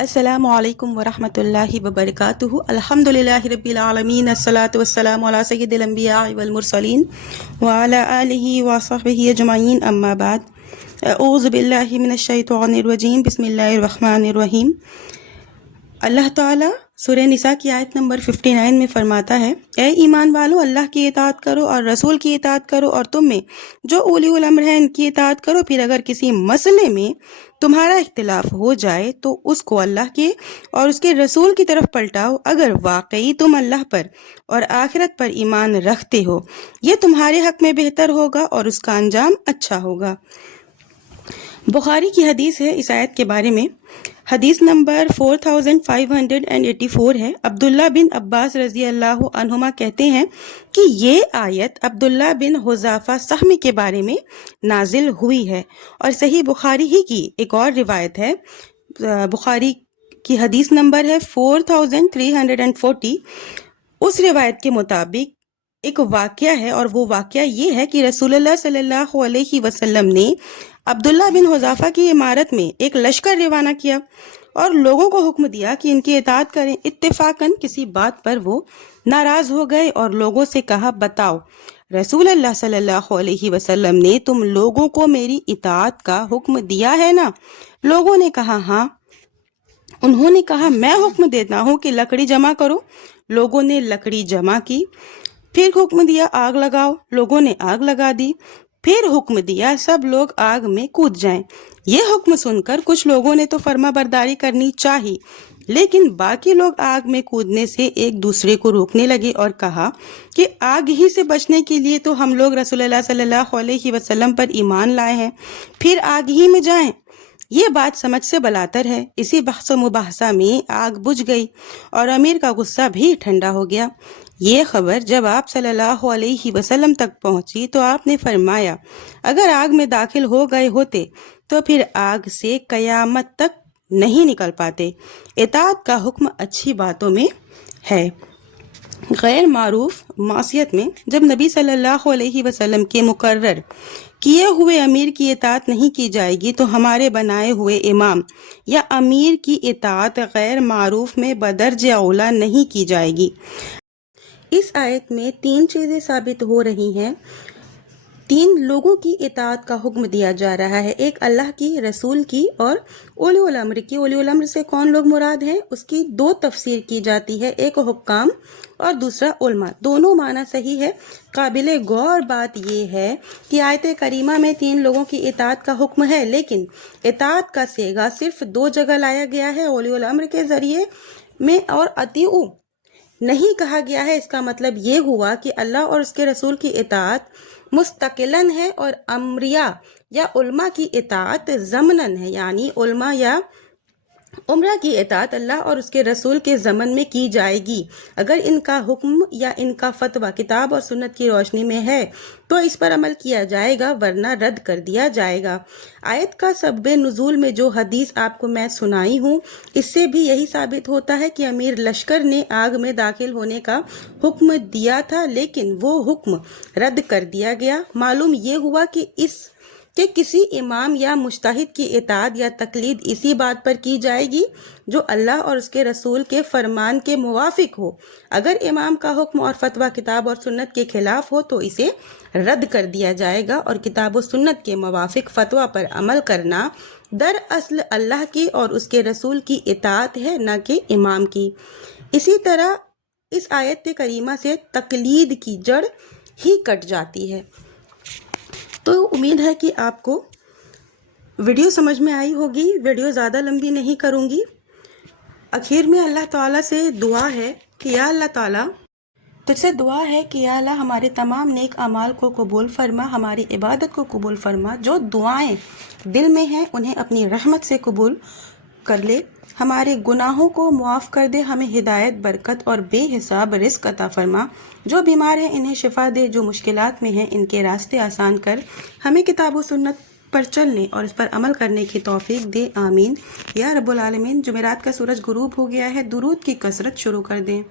السلام علیکم ورحمۃ اللہ وبرکاتہ۔ الحمدللہ رب العالمین، الصلاۃ والسلام علی سید الانبیاء والمرسلین وعلی آلہ وصحبہ اجمعین، اما بعد۔ اعوذ باللہ من الشیطان الرجیم، بسم اللہ الرحمن الرحیم۔ اللہ تعالیٰ سورہ نساء کی آیت نمبر 59 میں فرماتا ہے، اے ایمان والو، اللہ کی اطاعت کرو اور رسول کی اطاعت کرو، اور تم میں جو اولی الامر ہیں ان کی اطاعت کرو۔ پھر اگر کسی مسئلے میں تمہارا اختلاف ہو جائے تو اس کو اللہ کے اور اس کے رسول کی طرف پلٹاؤ، اگر واقعی تم اللہ پر اور آخرت پر ایمان رکھتے ہو، یہ تمہارے حق میں بہتر ہوگا اور اس کا انجام اچھا ہوگا۔ بخاری کی حدیث ہے اس آیت کے بارے میں، حدیث نمبر 4584 ہے۔ عبداللہ بن عباس رضی اللہ عنہما کہتے ہیں کہ یہ آیت عبداللہ بن حذافہ سہمی کے بارے میں نازل ہوئی ہے، اور صحیح بخاری ہی کی ایک اور روایت ہے، بخاری کی حدیث نمبر ہے 4340۔ اس روایت کے مطابق ایک واقعہ ہے، اور وہ واقعہ یہ ہے کہ رسول اللہ صلی اللہ علیہ وسلم نے عبداللہ بن حذافہ کی عمارت میں ایک لشکر روانہ کیا اور لوگوں کو حکم دیا کہ ان کی اطاعت کریں۔ اتفاقاً کسی بات پر وہ ناراض ہو گئے اور لوگوں سے کہا، بتاؤ رسول اللہ صلی اللہ علیہ وسلم نے تم لوگوں کو میری اطاعت کا حکم دیا ہے نا؟ لوگوں نے کہا ہاں۔ انہوں نے کہا، میں حکم دیتا ہوں کہ لکڑی جمع کرو۔ لوگوں نے لکڑی جمع کی۔ پھر حکم دیا آگ لگاؤ۔ لوگوں نے آگ لگا دی۔ پھر حکم دیا سب لوگ آگ میں کود جائیں۔ یہ حکم سن کر کچھ لوگوں نے تو فرما برداری کرنی چاہی، لیکن باقی لوگ آگ میں کودنے سے ایک دوسرے کو روکنے لگے اور کہا کہ آگ ہی سے بچنے کے لیے تو ہم لوگ رسول اللہ صلی اللہ علیہ وسلم پر ایمان لائے ہیں، پھر آگ ہی میں جائیں۔ یہ بات سمجھ سے بلاتر ہے۔ اسی بحث و مباحثہ میں آگ بجھ گئی اور امیر کا غصہ بھی ٹھنڈا ہو گیا۔ یہ خبر جب آپ صلی اللہ علیہ وسلم تک پہنچی تو آپ نے فرمایا، اگر آگ میں داخل ہو گئے ہوتے تو پھر آگ سے قیامت تک نہیں نکل پاتے۔ اطاعت کا حکم اچھی باتوں میں ہے، غیر معروف معصیت میں۔ جب نبی صلی اللہ علیہ وسلم کے مقرر کیے ہوئے امیر کی اطاعت نہیں کی جائے گی تو ہمارے بنائے ہوئے امام یا امیر کی اطاعت غیر معروف میں بدرجہ اولی نہیں کی جائے گی۔ اس آیت میں تین چیزیں ثابت ہو رہی ہیں۔ تین لوگوں کی اطاعت کا حکم دیا جا رہا ہے، ایک اللہ کی، رسول کی اور اولی الامر کی۔ اولی الامر سے کون لوگ مراد ہیں، اس کی دو تفسیر کی جاتی ہے، ایک حکام اور دوسرا علماء۔ دونوں معنی صحیح ہے۔ قابل غور بات یہ ہے کہ آیت کریمہ میں تین لوگوں کی اطاعت کا حکم ہے، لیکن اطاعت کا صیغہ صرف دو جگہ لایا گیا ہے، اولی الامر کے ذریعے میں اور اطیعوا نہیں کہا گیا ہے۔ اس کا مطلب یہ ہوا کہ اللہ اور اس کے رسول کی اطاعت مستقلاً ہے اور امریہ یا علماء کی اطاعت ضمناً ہے، یعنی علماء یا عمرہ کی اطاعت اللہ اور اس کے رسول کے ضمن میں کی جائے گی۔ اگر ان کا حکم یا ان کا فتویٰ کتاب اور سنت کی روشنی میں ہے تو اس پر عمل کیا جائے گا، ورنہ رد کر دیا جائے گا۔ آیت کا سبب نزول میں جو حدیث آپ کو میں سنائی ہوں، اس سے بھی یہی ثابت ہوتا ہے کہ امیر لشکر نے آگ میں داخل ہونے کا حکم دیا تھا، لیکن وہ حکم رد کر دیا گیا۔ معلوم یہ ہوا کہ کسی امام یا مجتہد کی اطاعت یا تقلید اسی بات پر کی جائے گی جو اللہ اور اس کے رسول کے فرمان کے موافق ہو۔ اگر امام کا حکم اور فتویٰ کتاب اور سنت کے خلاف ہو تو اسے رد کر دیا جائے گا، اور کتاب و سنت کے موافق فتویٰ پر عمل کرنا دراصل اللہ کی اور اس کے رسول کی اطاعت ہے، نہ کہ امام کی۔ اسی طرح اس آیت کریمہ سے تقلید کی جڑ ہی کٹ جاتی ہے۔ تو امید ہے کہ آپ کو ویڈیو سمجھ میں آئی ہوگی۔ ویڈیو زیادہ لمبی نہیں کروں گی۔ آخر میں اللہ تعالیٰ سے دعا ہے کہ یا اللہ تعالیٰ، تجھ سے دعا ہے کہ یا اللہ ہمارے تمام نیک اعمال کو قبول فرما، ہماری عبادت کو قبول فرما، جو دعائیں دل میں ہیں انہیں اپنی رحمت سے قبول کر لے، ہمارے گناہوں کو معاف کر دے، ہمیں ہدایت، برکت اور بے حساب رزق عطا فرما، جو بیمار ہیں انہیں شفا دے، جو مشکلات میں ہیں ان کے راستے آسان کر، ہمیں کتاب و سنت پر چلنے اور اس پر عمل کرنے کی توفیق دے، آمین یا رب العالمین۔ جمعرات کا سورج غروب ہو گیا ہے، درود کی کثرت شروع کر دیں۔